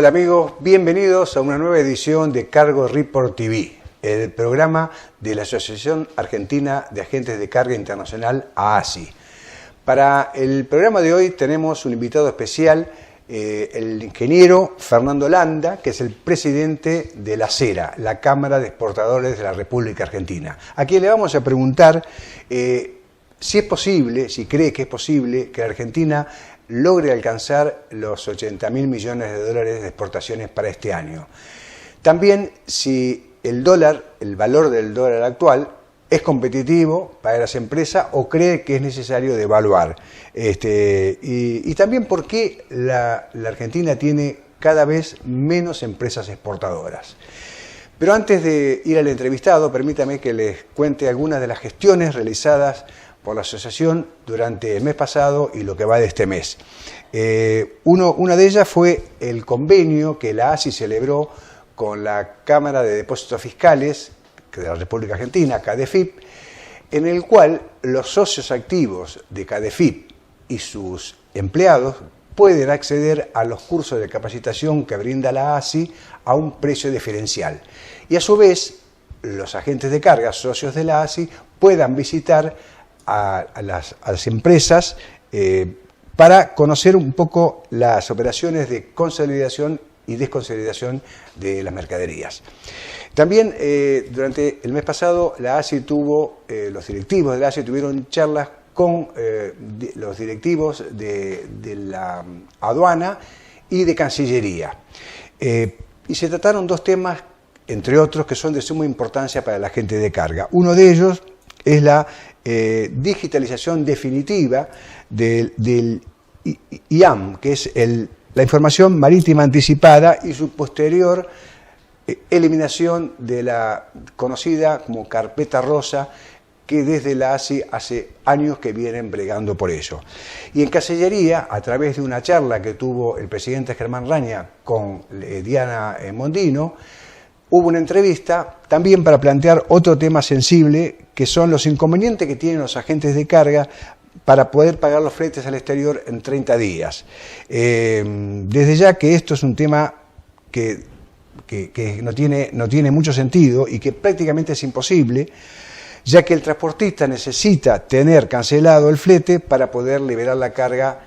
Hola amigos, bienvenidos a una nueva edición de Cargo Report TV, el programa de la Asociación Argentina de Agentes de Carga Internacional, AASI. Para el programa de hoy tenemos un invitado especial, el ingeniero Fernando Landa, que es el presidente de la CERA, la Cámara de Exportadores de la República Argentina. A quien le vamos a preguntar si es posible, si cree que es posible que la Argentina logre alcanzar los 80.000 millones de dólares de exportaciones para este año. También si el dólar, el valor del dólar actual, es competitivo para las empresas o cree que es necesario devaluar. Y también por qué la Argentina tiene cada vez menos empresas exportadoras. Pero antes de ir al entrevistado, permítame que les cuente algunas de las gestiones realizadas por la asociación durante el mes pasado y lo que va de este mes. Una de ellas fue el convenio que la ASI celebró con la Cámara de Depósitos Fiscales de la República Argentina, CADEFIP, en el cual los socios activos de CADEFIP y sus empleados pueden acceder a los cursos de capacitación que brinda la ASI a un precio diferencial. Y a su vez, los agentes de carga, socios de la ASI, puedan visitar a las empresas para conocer un poco las operaciones de consolidación y desconsolidación de las mercaderías. También durante el mes pasado la ASI los directivos de la ASI tuvieron charlas con los directivos de la aduana y de Cancillería. Y se trataron dos temas, entre otros, que son de suma importancia para la gente de carga. Uno de ellos es la digitalización definitiva del IAM, que es la información marítima anticipada, y su posterior eliminación de la conocida como carpeta rosa, que desde la ASI hace años que vienen bregando por ello. Y en Cancillería, a través de una charla que tuvo el presidente Germán Raña con Diana Mondino, hubo una entrevista también para plantear otro tema sensible, que son los inconvenientes que tienen los agentes de carga para poder pagar los fletes al exterior en 30 días. Desde ya que esto es un tema que no tiene mucho sentido y que prácticamente es imposible, ya que el transportista necesita tener cancelado el flete para poder liberar la carga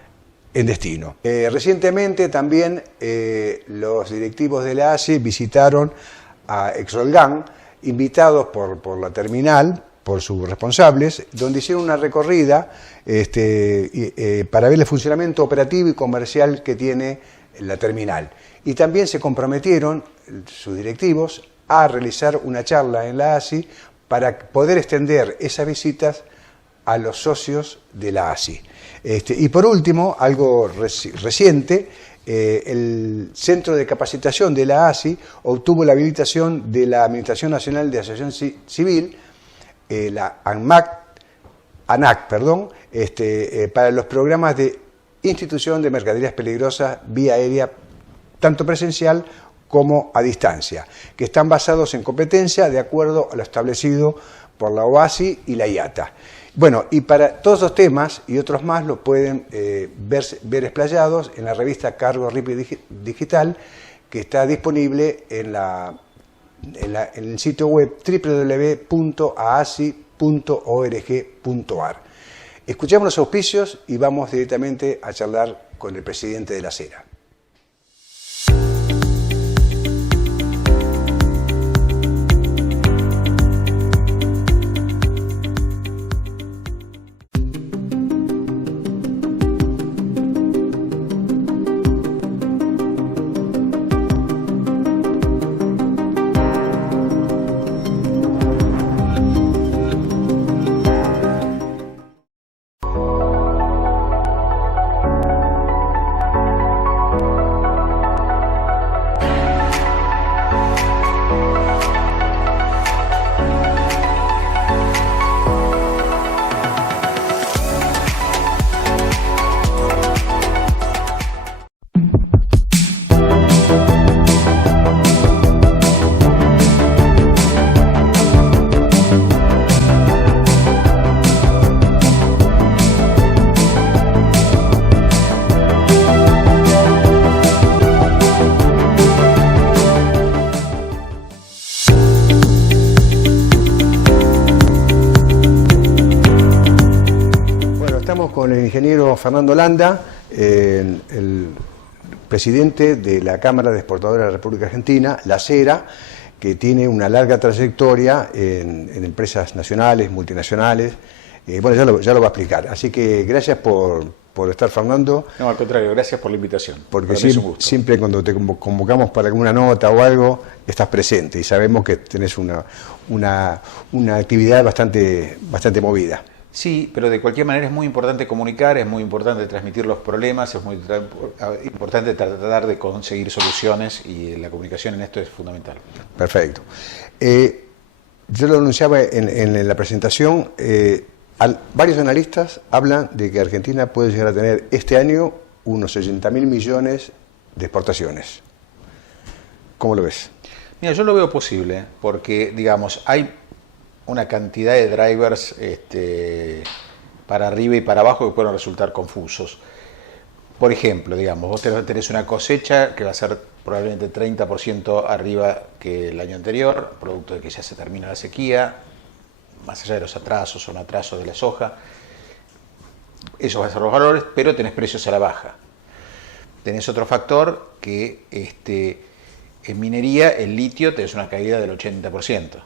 en destino. Recientemente también los directivos de la ASI visitaron a Exolgan, invitados por la terminal, por sus responsables, donde hicieron una recorrida para ver el funcionamiento operativo y comercial que tiene la terminal. Y también se comprometieron sus directivos a realizar una charla en la ASI para poder extender esas visitas a los socios de la ASI. Y por último, algo reciente, el Centro de Capacitación de la ASI obtuvo la habilitación de la Administración Nacional de Asociación Civil, la ANAC, para los programas de institución de mercaderías peligrosas vía aérea, tanto presencial como a distancia, que están basados en competencia de acuerdo a lo establecido por la OASI y la IATA. Bueno, y para todos los temas y otros más lo pueden ver explayados en la revista Cargo Report Digital, que está disponible en el sitio web www.aasi.org.ar. Escuchamos los auspicios y vamos directamente a charlar con el presidente de la CERA. estamos con el ingeniero Fernando Landa, el presidente de la Cámara de Exportadores de la República Argentina, la CERA, que tiene una larga trayectoria en empresas nacionales, multinacionales. Bueno, ya lo va a explicar. Así que gracias por estar, Fernando. No, al contrario, gracias por la invitación. Porque siempre cuando te convocamos para alguna nota o algo, estás presente y sabemos que tenés una actividad bastante movida. Sí, pero de cualquier manera es muy importante comunicar, es muy importante transmitir los problemas, es muy importante tratar de conseguir soluciones y la comunicación en esto es fundamental. Perfecto. Yo lo anunciaba en la presentación, varios analistas hablan de que Argentina puede llegar a tener este año unos 60.000 millones de exportaciones. ¿Cómo lo ves? Mira, yo lo veo posible porque, digamos, hay una cantidad de drivers para arriba y para abajo que pueden resultar confusos. Por ejemplo, digamos, vos tenés una cosecha que va a ser probablemente 30% arriba que el año anterior, producto de que ya se termina la sequía, más allá de los atrasos o no atrasos de la soja. Eso va a ser los valores, pero tenés precios a la baja. Tenés otro factor que en minería, el litio, tenés una caída del 80%.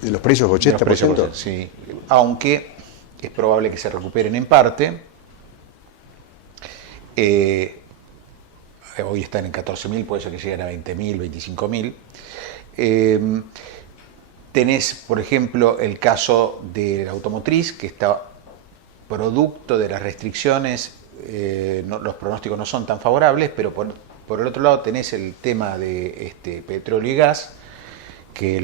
¿De los precios 80%? Sí, aunque es probable que se recuperen en parte. Hoy están en 14.000, puede ser que lleguen a 20.000, 25.000. Tenés, por ejemplo, el caso de la automotriz, que está producto de las restricciones, los pronósticos no son tan favorables, pero por el otro lado tenés el tema de petróleo y gas, que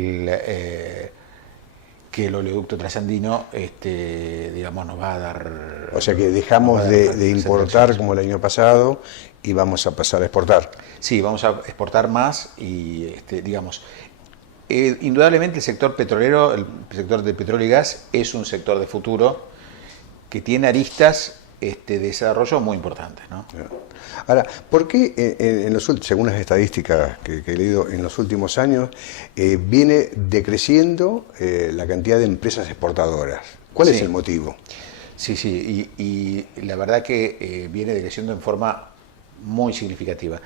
el oleoducto trasandino digamos, nos va a dar... O sea que dejamos de importar como el año pasado y vamos a pasar a exportar. Sí, vamos a exportar más y, digamos... indudablemente el sector petrolero, el sector de petróleo y gas, es un sector de futuro que tiene aristas de desarrollo muy importantes, ¿no? Ahora, ¿por qué según las estadísticas que he leído en los últimos años, viene decreciendo la cantidad de empresas exportadoras? ¿Cuál es el motivo? Sí, y la verdad que viene decreciendo en forma muy significativa.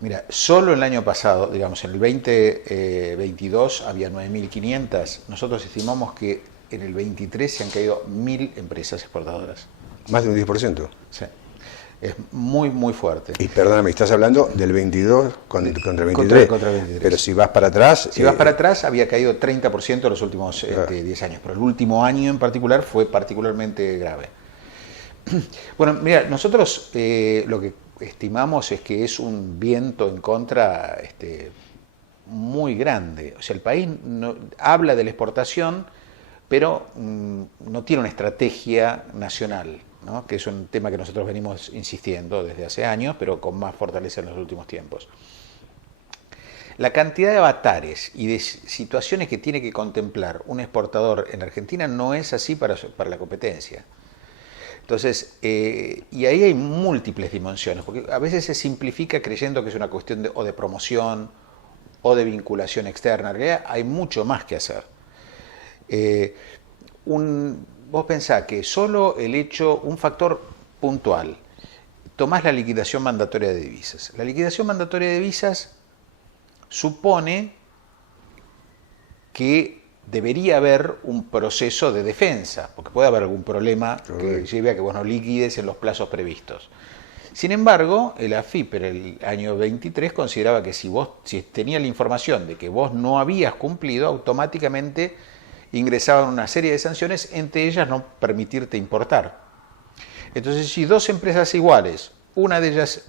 Mira, solo el año pasado, digamos, en el 2022 había 9.500. Nosotros estimamos que en el 23 se han caído 1.000 empresas exportadoras. ¿Más de un 10%? Sí. Es muy, muy fuerte. Y perdóname, estás hablando del 22 contra el 23. Contra el 23. Pero si vas para atrás... Si vas para atrás, había caído 30% en los últimos 10 años. Pero el último año en particular fue particularmente grave. Bueno, mira, nosotros lo que estimamos es que es un viento en contra muy grande. O sea, el país habla de la exportación, pero no tiene una estrategia nacional, ¿no? Que es un tema que nosotros venimos insistiendo desde hace años, pero con más fortaleza en los últimos tiempos. La cantidad de avatares y de situaciones que tiene que contemplar un exportador en Argentina no es así para la competencia. Entonces, y ahí hay múltiples dimensiones, porque a veces se simplifica creyendo que es una cuestión o de promoción o de vinculación externa. En realidad hay mucho más que hacer. Vos pensás que solo el hecho, un factor puntual, tomás la liquidación mandatoria de divisas. La liquidación mandatoria de divisas supone que debería haber un proceso de defensa, porque puede haber algún problema que lleve a que vos no liquides en los plazos previstos. Sin embargo, el AFIP en el año 23 consideraba que si tenía la información de que vos no habías cumplido, automáticamente ingresaban una serie de sanciones, entre ellas no permitirte importar. Entonces, si dos empresas iguales, una de ellas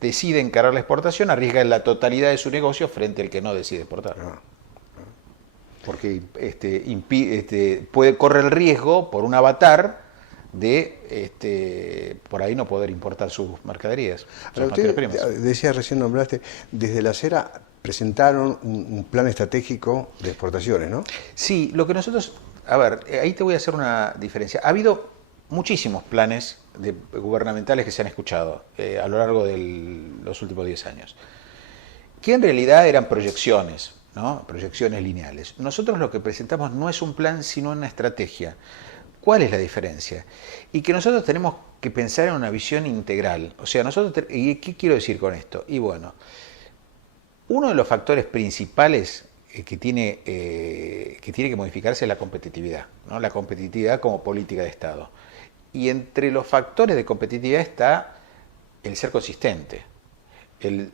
decide encarar la exportación, arriesga la totalidad de su negocio frente al que no decide exportar. Porque corre el riesgo por un avatar de por ahí no poder importar sus mercaderías. Decía, recién nombraste, desde la CERA presentaron un plan estratégico de exportaciones, ¿no? Sí, lo que nosotros... A ver, ahí te voy a hacer una diferencia. Ha habido muchísimos planes gubernamentales que se han escuchado a lo largo de los últimos 10 años, que en realidad eran proyecciones, ¿no? Proyecciones lineales. Nosotros lo que presentamos no es un plan, sino una estrategia. ¿Cuál es la diferencia? Y que nosotros tenemos que pensar en una visión integral. O sea, ¿y qué quiero decir con esto? Y bueno, uno de los factores principales que tiene que modificarse es la competitividad, ¿no? La competitividad como política de Estado. Y entre los factores de competitividad está el ser consistente, el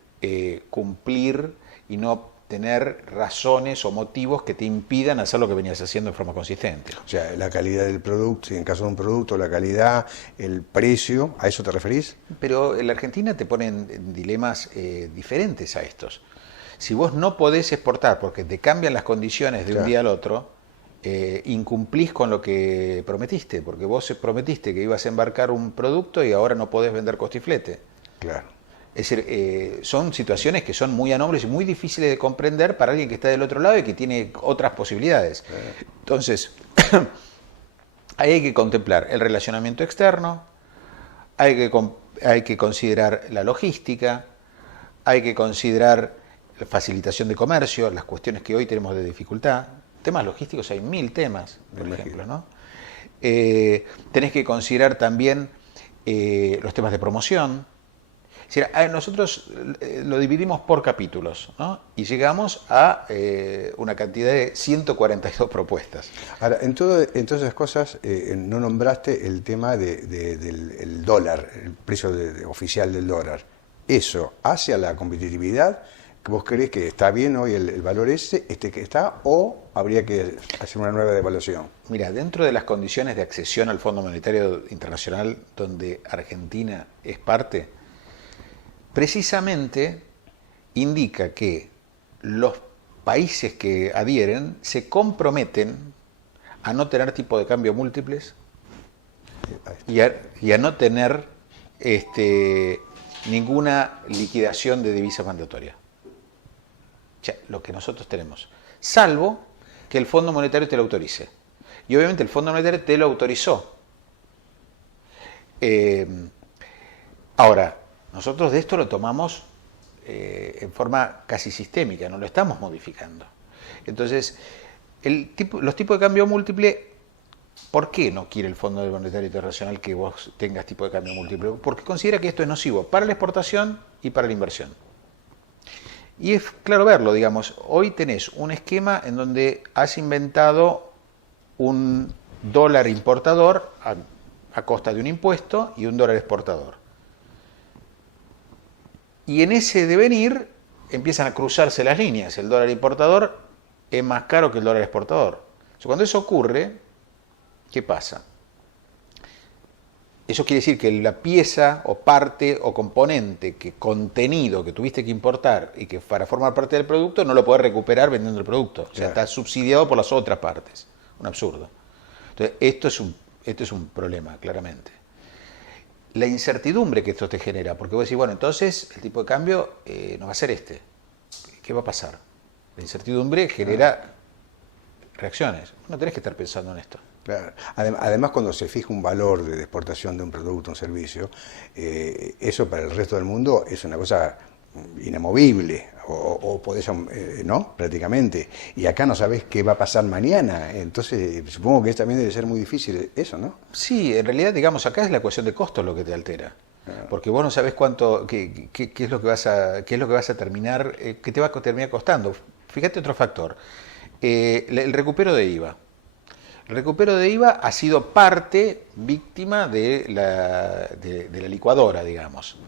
cumplir y no tener razones o motivos que te impidan hacer lo que venías haciendo de forma consistente. O sea, la calidad del producto, si en caso de un producto, la calidad, el precio, ¿a eso te referís? Pero en la Argentina te ponen dilemas diferentes a estos. Si vos no podés exportar porque te cambian las condiciones de un día al otro, incumplís con lo que prometiste, porque vos prometiste que ibas a embarcar un producto y ahora no podés vender costiflete. Claro. Es decir, son situaciones que son muy anómalas y muy difíciles de comprender para alguien que está del otro lado y que tiene otras posibilidades. Entonces, ahí hay que contemplar el relacionamiento externo, hay que considerar la logística, hay que considerar la facilitación de comercio, las cuestiones que hoy tenemos de dificultad. Temas logísticos hay 1000 temas, por ejemplo, ¿no? Tenés que considerar también los temas de promoción. Es decir, nosotros lo dividimos por capítulos, ¿no? Y llegamos a una cantidad de 142 propuestas. Ahora, en todas esas cosas, no nombraste el tema del dólar, el precio oficial del dólar. ¿Eso hace a la competitividad? ¿Vos creés que está bien hoy el valor que está, o habría que hacer una nueva devaluación? Mira, dentro de las condiciones de accesión al Fondo Monetario Internacional, donde Argentina es parte, precisamente indica que los países que adhieren se comprometen a no tener tipo de cambio múltiples y a no tener ninguna liquidación de divisa mandatoria. O sea, lo que nosotros tenemos, salvo que el Fondo Monetario te lo autorice. Y obviamente el Fondo Monetario te lo autorizó. Ahora, nosotros de esto lo tomamos en forma casi sistémica, no lo estamos modificando. Entonces, los tipos de cambio múltiple, ¿por qué no quiere el Fondo Monetario Internacional que vos tengas tipo de cambio múltiple? Porque considera que esto es nocivo para la exportación y para la inversión. Y es claro verlo, digamos, hoy tenés un esquema en donde has inventado un dólar importador a costa de un impuesto y un dólar exportador. Y en ese devenir empiezan a cruzarse las líneas. El dólar importador es más caro que el dólar exportador. Entonces, cuando eso ocurre, ¿qué pasa? Eso quiere decir que la pieza o parte o componente, contenido que tuviste que importar y que para formar parte del producto no lo podés recuperar vendiendo el producto. O sea, está subsidiado por las otras partes. Un absurdo. Entonces, esto es un problema, claramente. La incertidumbre que esto te genera, porque vos decís, bueno, entonces el tipo de cambio no va a ser este. ¿Qué va a pasar? La incertidumbre genera reacciones. No tenés que estar pensando en esto. Claro. Además, cuando se fija un valor de exportación de un producto o un servicio, eso para el resto del mundo es una cosa inamovible, o podés, ¿no? Prácticamente. Y acá no sabés qué va a pasar mañana. Entonces, supongo que también debe ser muy difícil eso, ¿no? Sí, en realidad, digamos, acá es la ecuación de costos lo que te altera. Porque vos no sabés qué es lo que vas a terminar, qué te va a terminar costando. Fíjate otro factor. El recupero de IVA. El recupero de IVA ha sido parte víctima de la licuadora, digamos,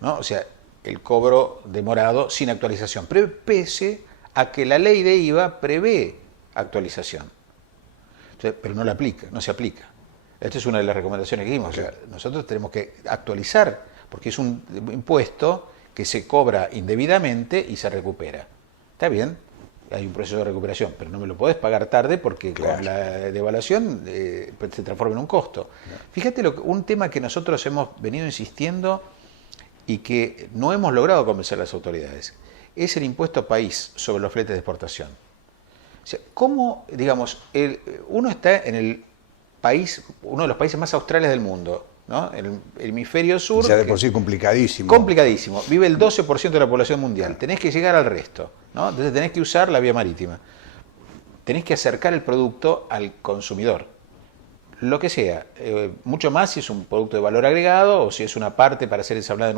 ¿no? O sea, el cobro demorado sin actualización, pese a que la ley de IVA prevé actualización. Entonces, pero no se aplica. Esta es una de las recomendaciones que dimos. O sea, nosotros tenemos que actualizar, porque es un impuesto que se cobra indebidamente y se recupera. ¿Está bien? Hay un proceso de recuperación, pero no me lo podés pagar tarde porque con la devaluación se transforma en un costo. Fíjate un tema que nosotros hemos venido insistiendo y que no hemos logrado convencer a las autoridades, es el impuesto país sobre los fletes de exportación. O sea, ¿cómo, digamos, uno está en uno de los países más australes del mundo, ¿no? El hemisferio sur. Ya de por sí complicadísimo. Complicadísimo. Vive el 12% de la población mundial. Tenés que llegar al resto, ¿no? Entonces tenés que usar la vía marítima. Tenés que acercar el producto al consumidor. lo que sea, mucho más si es un producto de valor agregado o si es una parte para ser ensamblada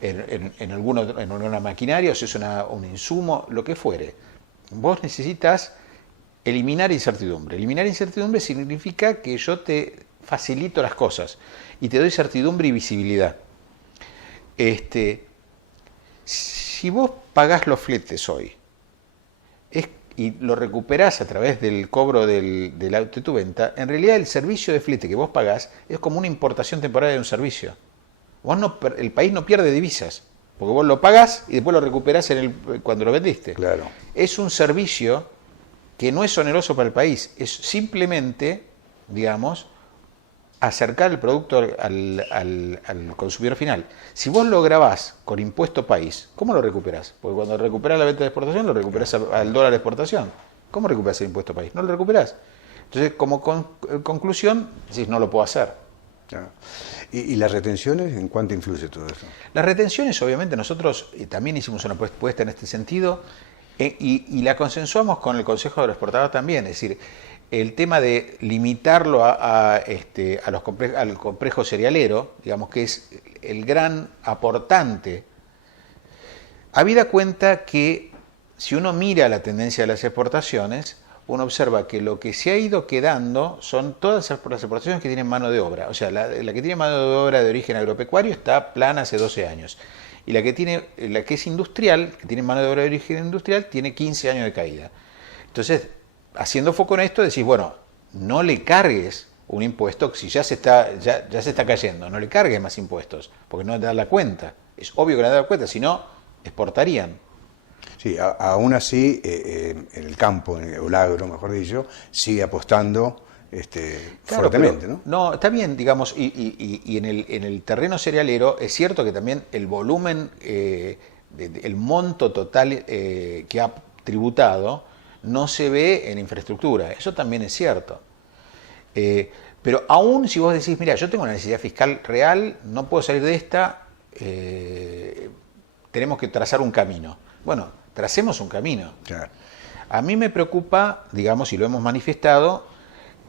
en alguna maquinaria o si es un insumo, lo que fuere. Vos necesitas eliminar incertidumbre. Eliminar incertidumbre significa que yo te facilito las cosas y te doy certidumbre y visibilidad. Si vos pagás los fletes hoy y lo recuperás a través del cobro de tu venta, en realidad el servicio de flete que vos pagás es como una importación temporaria de un servicio. El país no pierde divisas, porque vos lo pagás y después lo recuperás cuando lo vendiste. Claro. Es un servicio que no es oneroso para el país, es simplemente, digamos, acercar el producto al consumidor final. Si vos lo grabás con impuesto país, ¿cómo lo recuperás? Porque cuando recuperás la venta de exportación, lo recuperás al dólar de exportación. ¿Cómo recuperás el impuesto país? No lo recuperás. Entonces, como conclusión, decís, no lo puedo hacer. Claro. ¿Y las retenciones? ¿En cuánto influye todo eso? Las retenciones, obviamente, nosotros también hicimos una propuesta en este sentido y la consensuamos con el Consejo de los Exportadores también. Es decir, el tema de limitarlo al complejo cerealero, digamos que es el gran aportante, habida cuenta que si uno mira la tendencia de las exportaciones, uno observa que lo que se ha ido quedando son todas las exportaciones que tienen mano de obra. O sea, la que tiene mano de obra de origen agropecuario está plana hace 12 años. Y la que es industrial, que tiene mano de obra de origen industrial, tiene 15 años de caída. Entonces, haciendo foco en esto, decís, bueno, no le cargues un impuesto si ya se está cayendo, no le cargues más impuestos, porque no te das la cuenta. Es obvio que no te das cuenta, si no, exportarían. Sí, aún así, en el campo, en el agro, mejor dicho, sigue apostando Claro, fuertemente, pero, ¿no? No, está bien, digamos, y en el terreno cerealero es cierto que también el volumen, el monto total que ha tributado no se ve en infraestructura, eso también es cierto. Pero aún si vos decís, mira, yo tengo una necesidad fiscal real, no puedo salir de esta, tenemos que trazar un camino. Bueno, tracemos un camino. Claro. A mí me preocupa, digamos, y lo hemos manifestado,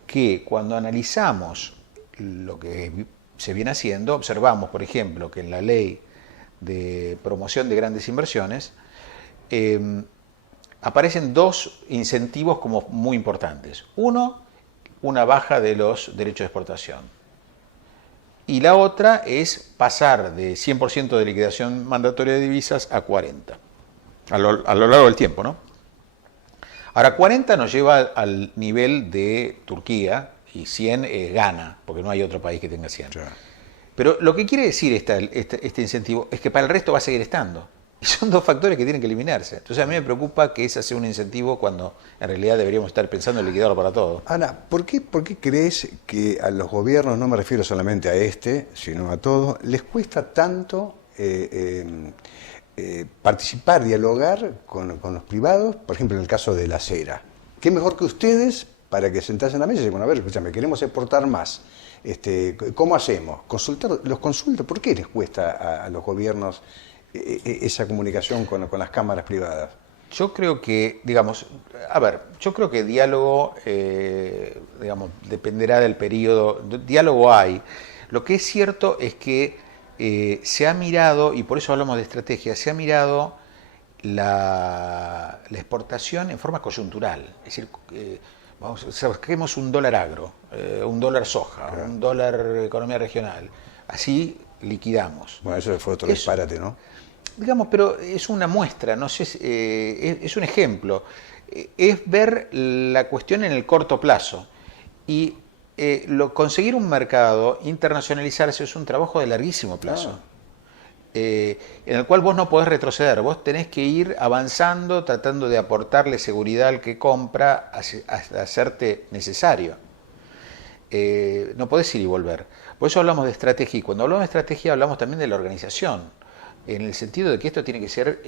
que cuando analizamos lo que se viene haciendo, observamos, por ejemplo, que en la ley de promoción de grandes inversiones aparecen dos incentivos como muy importantes. Uno, una baja de los derechos de exportación. Y la otra es pasar de 100% de liquidación mandatoria de divisas a 40%, a lo largo del tiempo, ¿no? Ahora, 40 nos lleva al nivel de Turquía y 100 es Ghana, porque no hay otro país que tenga 100. Claro. Pero lo que quiere decir este incentivo es que para el resto va a seguir estando. Y son dos factores que tienen que eliminarse. Entonces a mí me preocupa que ese sea un incentivo cuando en realidad deberíamos estar pensando en liquidarlo para todo. Ana, ¿por qué crees que a los gobiernos, no me refiero solamente a sino a todos, les cuesta tanto participar, dialogar con los privados, por ejemplo en el caso de la cera? ¿Qué mejor que ustedes para que sentasen en la mesa y digan, a ver, escúchame, queremos exportar más? ¿Cómo hacemos? Los consulto, ¿por qué les cuesta a los gobiernos esa comunicación con las cámaras privadas? Yo creo que, digamos, yo creo que diálogo, digamos, dependerá del periodo. Diálogo hay. Lo que es cierto es que se ha mirado, y por eso hablamos de estrategia, se ha mirado la exportación en forma coyuntural. Es decir, saquemos un dólar agro, un dólar soja, claro, un dólar economía regional. Así liquidamos. Bueno, eso fue otro disparate, ¿no? Digamos, pero es una muestra, no sé, es un ejemplo. Es ver la cuestión en el corto plazo. Y conseguir un mercado, internacionalizarse, es un trabajo de larguísimo plazo. En el cual vos no podés retroceder, vos tenés que ir avanzando, tratando de aportarle seguridad al que compra, hasta hacerte necesario. No podés ir y volver. Por eso hablamos de estrategia, y cuando hablamos de estrategia hablamos también de la organización, en el sentido de que esto tiene que ser,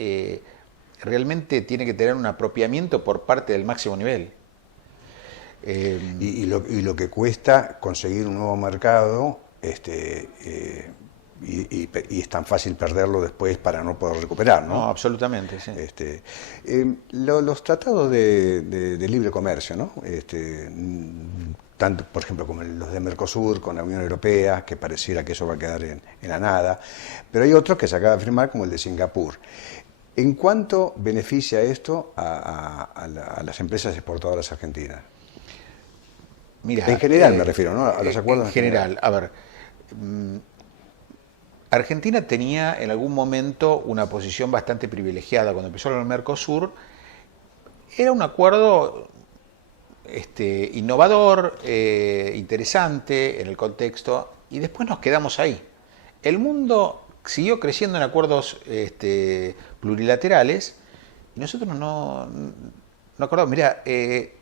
realmente tiene que tener un apropiamiento por parte del máximo nivel. Y lo que cuesta conseguir un nuevo mercado, y es tan fácil perderlo después para no poder recuperar, ¿no? No, absolutamente, sí. Los tratados de libre comercio, ¿no? tanto, por ejemplo, como los de Mercosur con la Unión Europea, que pareciera que eso va a quedar en la nada, pero hay otros que se acaba de firmar, como el de Singapur. ¿En cuánto beneficia esto a las empresas exportadoras argentinas? Mira, en general me refiero, ¿no? A los acuerdos en general. A ver, Argentina tenía en algún momento una posición bastante privilegiada cuando empezó el Mercosur. Era un acuerdo innovador, interesante en el contexto, y después nos quedamos ahí. El mundo siguió creciendo en acuerdos plurilaterales y nosotros no acordamos. Mira,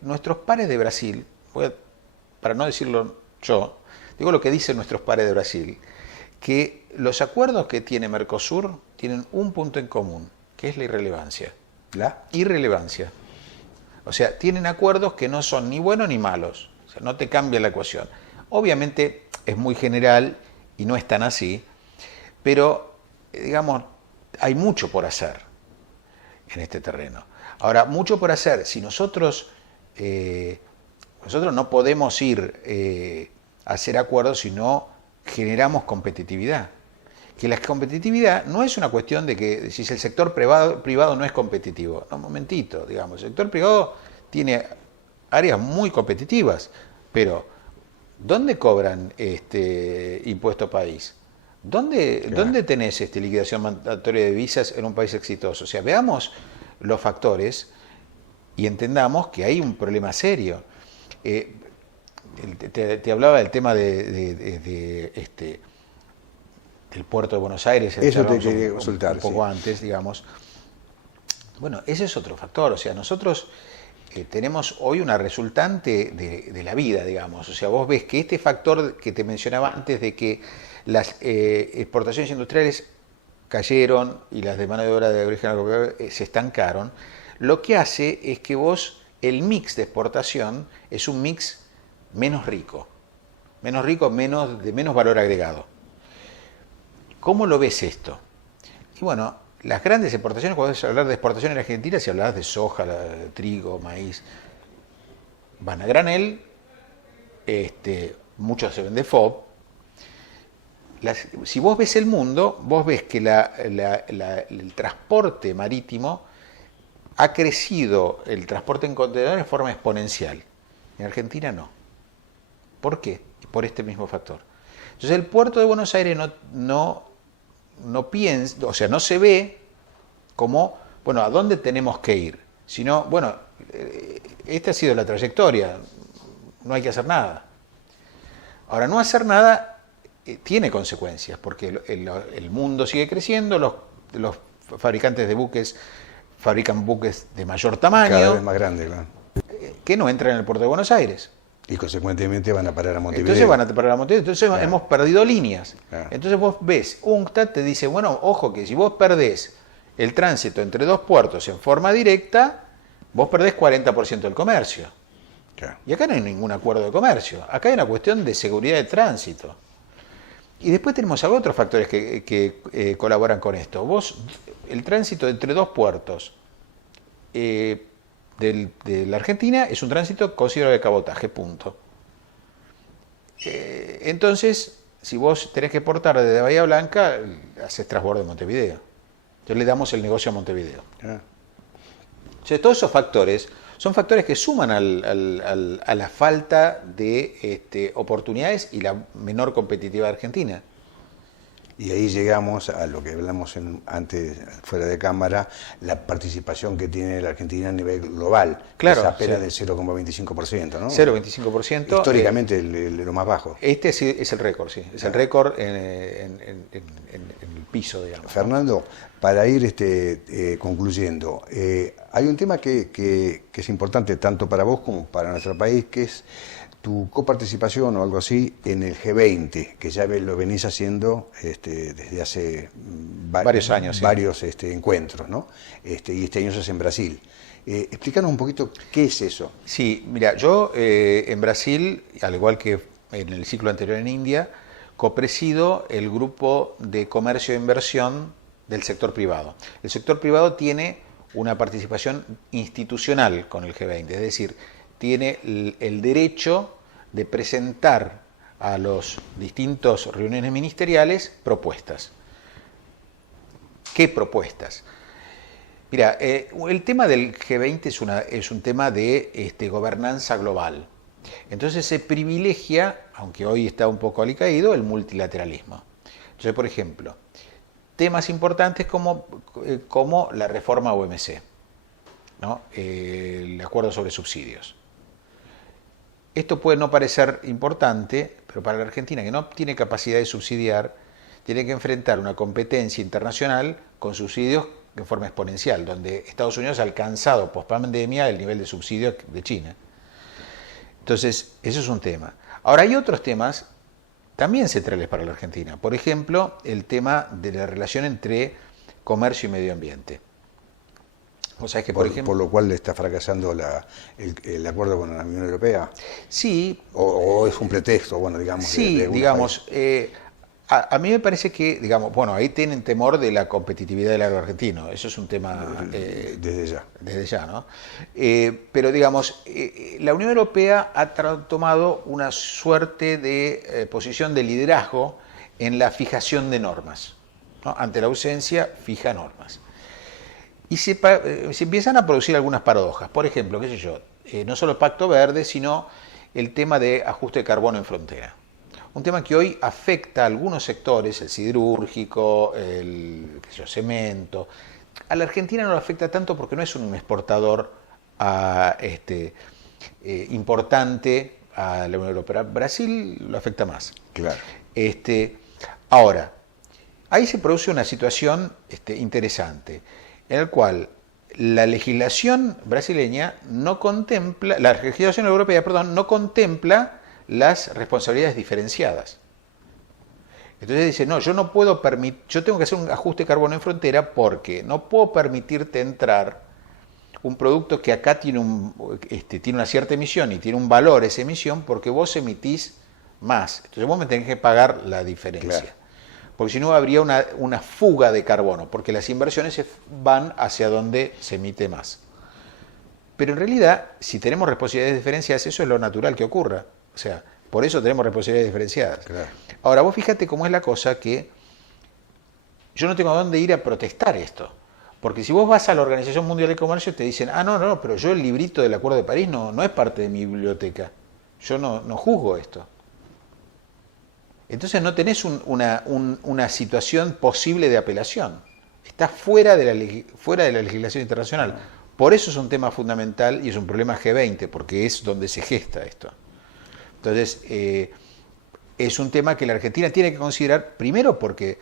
nuestros pares de Brasil, para no decirlo yo, digo lo que dicen nuestros pares de Brasil, que los acuerdos que tiene Mercosur tienen un punto en común, que es la irrelevancia. La irrelevancia. O sea, tienen acuerdos que no son ni buenos ni malos. O sea, no te cambia la ecuación. Obviamente es muy general y no es tan así, pero, digamos, hay mucho por hacer en este terreno. Ahora, mucho por hacer. Si nosotros no podemos ir a hacer acuerdos si no generamos competitividad. Que la competitividad no es una cuestión de que si el sector privado no es competitivo. No, un momentito, digamos. El sector privado tiene áreas muy competitivas, pero ¿dónde cobran impuesto país? ¿Dónde tenés liquidación mandatoria de divisas en un país exitoso? O sea, veamos los factores y entendamos que hay un problema serio. Te hablaba del tema del puerto de Buenos Aires. Eso te quería consultar. Un poco antes, digamos. Bueno, ese es otro factor. O sea, nosotros tenemos hoy una resultante de la vida, digamos. O sea, vos ves que este factor que te mencionaba antes de que las exportaciones industriales cayeron y las de mano de obra de origen europeo se estancaron, lo que hace es que el mix de exportación es un mix menos rico, de menos valor agregado. ¿Cómo lo ves esto? Y bueno, las grandes exportaciones, cuando vas a hablar de exportación en Argentina, si hablas de soja, de trigo, maíz, van a granel, muchos se vende FOB. Si vos ves el mundo, vos ves que el transporte marítimo ha crecido, el transporte en contenedores de forma exponencial. En Argentina no. ¿Por qué? Por este mismo factor. Entonces el puerto de Buenos Aires no piensa, o sea, no se ve como, bueno, ¿a dónde tenemos que ir? Sino, bueno, esta ha sido la trayectoria, no hay que hacer nada. Ahora, no hacer nada tiene consecuencias, porque el mundo sigue creciendo, los fabricantes de buques fabrican buques de mayor tamaño. Cada vez más grandes, claro. Que no entran en el puerto de Buenos Aires. Y consecuentemente van a parar a Montevideo. Entonces van a parar a Montevideo. Entonces claro, hemos perdido líneas. Claro. Entonces vos ves, UNCTAD te dice, bueno, ojo que si vos perdés el tránsito entre dos puertos en forma directa, vos perdés 40% del comercio. Claro. Y acá no hay ningún acuerdo de comercio. Acá hay una cuestión de seguridad de tránsito. Y después tenemos otros factores que colaboran con esto. El tránsito entre dos puertos de la Argentina es un tránsito considerado de cabotaje, punto. Entonces, si vos tenés que exportar desde Bahía Blanca, haces transbordo de Montevideo. Entonces le damos el negocio a Montevideo. Entonces, todos esos factores son factores que suman a la falta de oportunidades y la menor competitividad de Argentina. Y ahí llegamos a lo que hablamos antes, fuera de cámara, la participación que tiene la Argentina a nivel global. Claro. Es apenas del 0,25%, ¿no? 0,25%. Históricamente lo más bajo. Este es el récord, sí. Es el récord en el piso, digamos. Fernando, para ir concluyendo, hay un tema que es importante tanto para vos como para nuestro país, que es tu coparticipación o algo así en el G20, que ya lo venís haciendo desde hace varios años, varios encuentros, ¿no? Y este año es en Brasil. Explícanos un poquito qué es eso. Sí, mira, yo en Brasil, al igual que en el ciclo anterior en India, copresido el grupo de comercio e inversión del sector privado. El sector privado tiene una participación institucional con el G20, es decir, tiene el derecho de presentar a los distintos reuniones ministeriales propuestas. ¿Qué propuestas? Mira, el tema del G20 es un tema de gobernanza global. Entonces se privilegia, aunque hoy está un poco alicaído, el multilateralismo. Entonces, por ejemplo, temas importantes como la reforma OMC, ¿no? El acuerdo sobre subsidios. Esto puede no parecer importante, pero para la Argentina, que no tiene capacidad de subsidiar, tiene que enfrentar una competencia internacional con subsidios en forma exponencial, donde Estados Unidos ha alcanzado post-pandemia el nivel de subsidio de China. Entonces, eso es un tema. Ahora, hay otros temas también centrales para la Argentina. Por ejemplo, el tema de la relación entre comercio y medio ambiente. O sea, que, por lo cual le está fracasando el acuerdo con la Unión Europea. Sí. O es un pretexto, bueno, digamos. Sí, digamos. A mí me parece que, digamos, bueno, ahí tienen temor de la competitividad del agro argentino. Eso es un tema... desde ya. Desde ya, ¿no? Pero, digamos, la Unión Europea ha tomado una suerte de posición de liderazgo en la fijación de normas, ¿no? Ante la ausencia, fija normas. Y se empiezan a producir algunas paradojas. Por ejemplo, qué sé yo, no solo el Pacto Verde, sino el tema de ajuste de carbono en frontera. Un tema que hoy afecta a algunos sectores, el siderúrgico, el cemento. A la Argentina no lo afecta tanto porque no es un exportador importante a la Unión Europea. Brasil lo afecta más. Claro. Ahora, ahí se produce una situación interesante, en la cual la legislación brasileña no contempla, la legislación europea, perdón, no contempla las responsabilidades diferenciadas. Entonces dice, no, yo no puedo permitir, yo tengo que hacer un ajuste de carbono en frontera porque no puedo permitirte entrar un producto que acá tiene una cierta emisión y tiene un valor esa emisión porque vos emitís más. Entonces vos me tenés que pagar la diferencia. Claro. Porque si no habría una fuga de carbono, porque las inversiones van hacia donde se emite más. Pero en realidad, si tenemos responsabilidades diferenciadas, eso es lo natural que ocurra. O sea, por eso tenemos responsabilidades diferenciadas. Claro. Ahora, vos fíjate cómo es la cosa que yo no tengo a dónde ir a protestar esto. Porque si vos vas a la Organización Mundial de Comercio, te dicen, no, pero yo el librito del Acuerdo de París no es parte de mi biblioteca. Yo no juzgo esto. Entonces no tenés una situación posible de apelación. Está fuera de la legislación internacional. Por eso es un tema fundamental y es un problema G20, porque es donde se gesta esto. Entonces, es un tema que la Argentina tiene que considerar, primero porque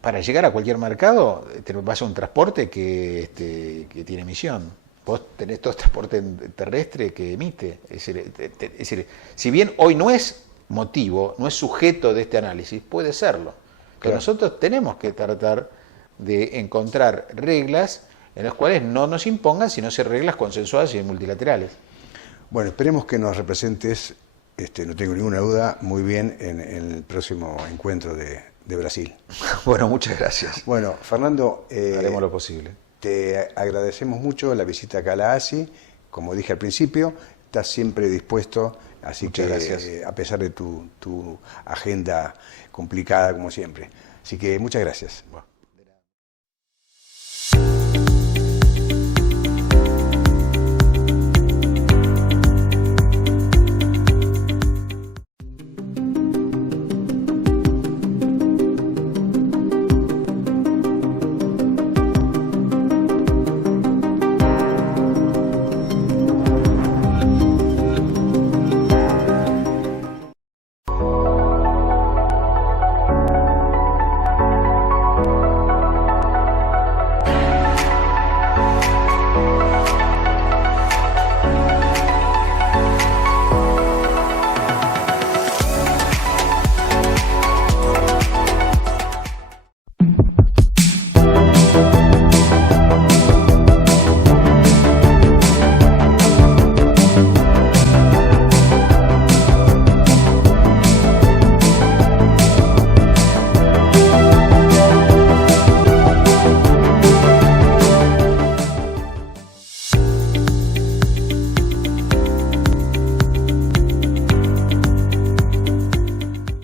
para llegar a cualquier mercado te vas a un transporte que tiene emisión. Vos tenés todo transporte terrestre que emite. Es decir, si bien hoy no es motivo, no es sujeto de este análisis, puede serlo. Pero claro, nosotros tenemos que tratar de encontrar reglas en las cuales no nos impongan, sino ser reglas consensuadas y multilaterales. Bueno, esperemos que nos representes, no tengo ninguna duda, muy bien en el próximo encuentro de Brasil. Bueno, muchas gracias. Bueno, Fernando, haremos lo posible. Te agradecemos mucho la visita acá a la ASI. Como dije al principio, estás siempre dispuesto, así muchas gracias. A pesar de tu agenda complicada como siempre. Así que muchas gracias. Bueno.